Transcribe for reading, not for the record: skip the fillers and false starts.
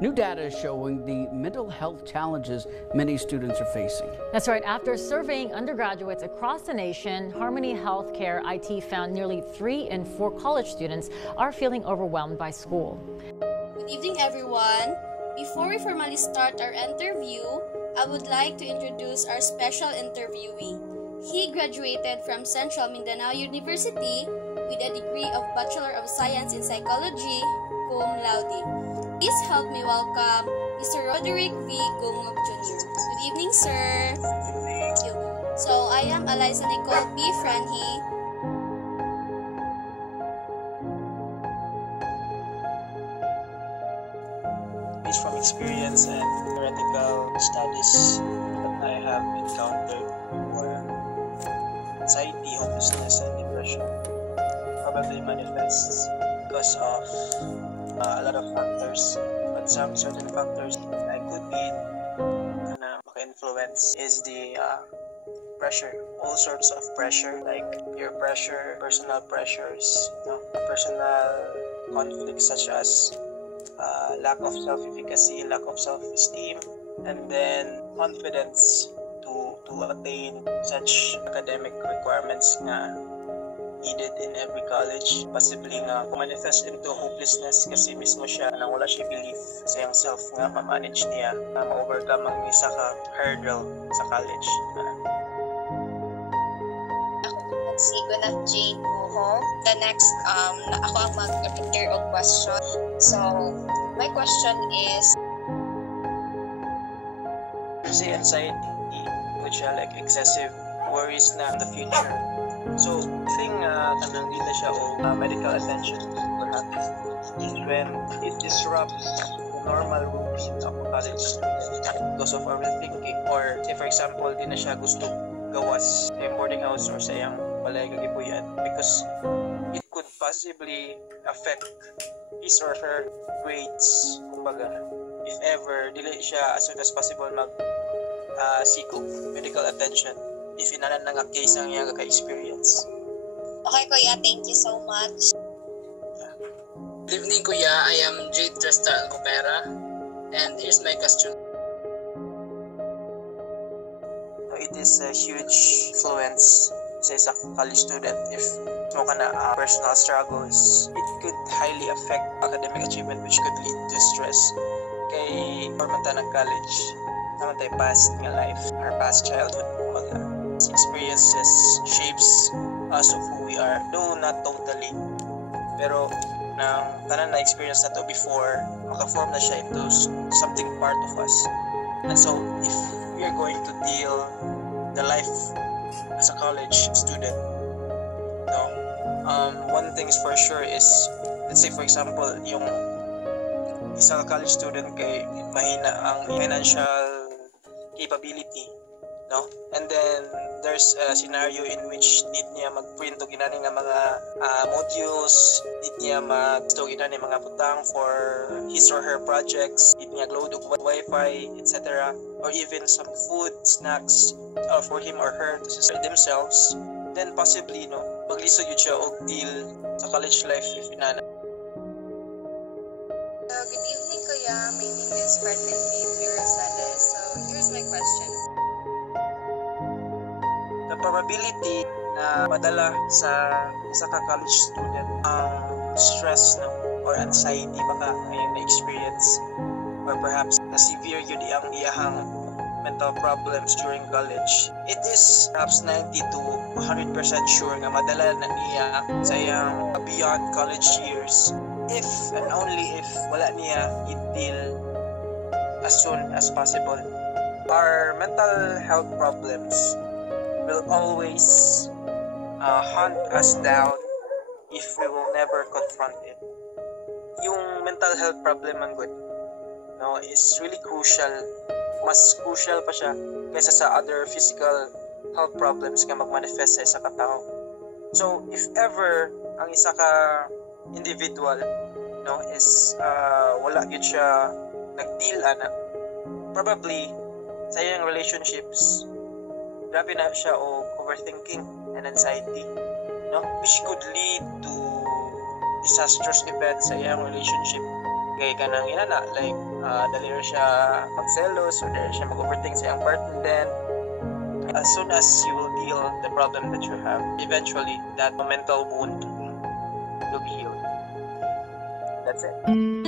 New data is showing the mental health challenges many students are facing. That's right. After surveying undergraduates across the nation, Harmony Healthcare IT found nearly 3 in 4 college students are feeling overwhelmed by school. Good evening, everyone. Before we formally start our interview, I would like to introduce our special interviewee. He graduated from Central Mindanao University with a degree of Bachelor of Science in Psychology, cum laude. Please help me welcome Mr. Roderick V. Gungog Jr. Good evening, sir. Thank you. So, I am Eliza Nicole B. Franhi. Based from experience and theoretical studies that I have encountered before, anxiety, hopelessness, and depression probably manifests because of a lot of factors, but some certain factors that could be maka-influence is the pressure, all sorts of pressure like peer pressure, personal pressures, personal conflicts such as lack of self-efficacy, lack of self-esteem, and then confidence to attain such academic requirements nga needed in every college. Possibly nga manifest into hopelessness kasi mismo siya nang wala siya belief sa iyang self nga ma-manage niya na ma-overcome ang isa ka hurdle sa college. Ako si Gunat Jane Buho. The next, ako ang mag-prepare og question. So, my question is, kasi anxiety, which are like excessive worries na in the future. So, thing kanang dito siya o medical attention perhaps is when it disrupts the normal routine of a college student because of overthinking, or say for example, di na siya gusto gawas sa iyang boarding house or sa iyang balay kagipuyan because it could possibly affect his or her grades. Kumbaga, if ever dili siya as soon as possible seek medical attention if inanan na nga case ang iyang ka-experience. okay kuya, thank you so much. Good evening kuya, I am Jade Tresta Alcopera and here's my question. It is a huge influence sa isang college student if mo ka na personal struggles. It could highly affect academic achievement which could lead to stress. Kay formanta ng college, naman tayo past nga life, our past childhood, mga experiences shapes us of who we are. Though not totally, pero nang tanan na experience na to before, maka-form na siya into something part of us. And so, if we are going to deal the life as a college student, one thing is for sure is, let's say for example, yung isang college student kay mahina ang financial capability, and then there's a scenario in which need niya mag-print og inani nga mga modules, need niya mag-store inani mga butang for his or her projects, need niya load og wifi, etc., or even some food, snacks for him or her to sustain themselves, then possibly maglisod yun siya og deal sa college life if inana. Good evening kuya, my name is Fredlyn P. Rosales. So, here's my question. The probability na madala sa isa ka college student ang stress or anxiety baka ngayong na-experience, or perhaps na severe yun ang iyahang mental problems during college, it is perhaps 90 to 100% sure nga madala na niya sa iyang beyond college years if and only if wala niya i-deal as soon as possible. Our mental health problems will always hunt us down if we will never confront it. Yung mental health problem ang good, is really crucial. Mas crucial pa siya kaysa sa other physical health problems nga magmanifest sa isa ka tao. So, if ever ang isa ka individual is wala gid siya nag-deal probably sa iyang relationships, grabe na siya o overthinking and anxiety, which could lead to disastrous events sa iyang relationship kay kanang inana like dali ra siya magselos or dali siya mag-overthink sa iyang partner. Then as soon as you will deal the problem that you have, eventually that mental wound will be healed. That's it.